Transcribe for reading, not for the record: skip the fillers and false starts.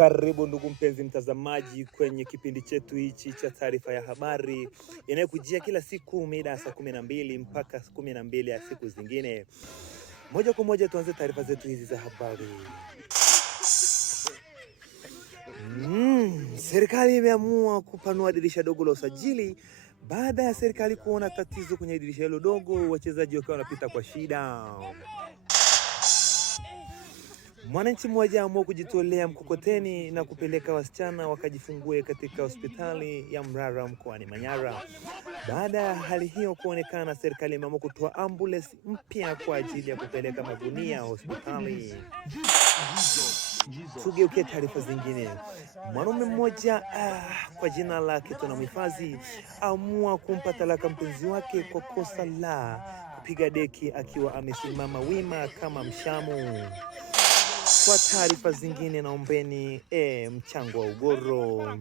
Karibu ndugu mpenzi mtazamaji kwenye kipindi chetu hichi cha taarifa ya habari inayokujia kila siku mida saa 12 mpaka 12 ya siku zingine. Moja kwa moja tuanze taarifa zetu hizi za habari. Serikali imeamua kupanua dirisha dogo la usajili baada ya serikali kuona tatizo kwenye dirisha hilo dogo, wachezaji wakiwa wanapita kwa shida. Mwananchi mmoja ameamua kujitolea mkokoteni na kupeleka wasichana wakajifungue katika hospitali ya Mrara mkoani Manyara. Baada ya hali hiyo kuonekana, serikali imeamua kutoa ambulance mpya kwa ajili ya kupeleka magunia hospitali. Tugeukie taarifa zingine. Mwanaume mmoja kwa jina la Kitona Mhifadhi amua kumpa talaka mpenzi wake kwa kosa la kupiga deki akiwa amesimama wima kama mshamu. Kwa taarifa zingine naombeni mchango wa ugoro.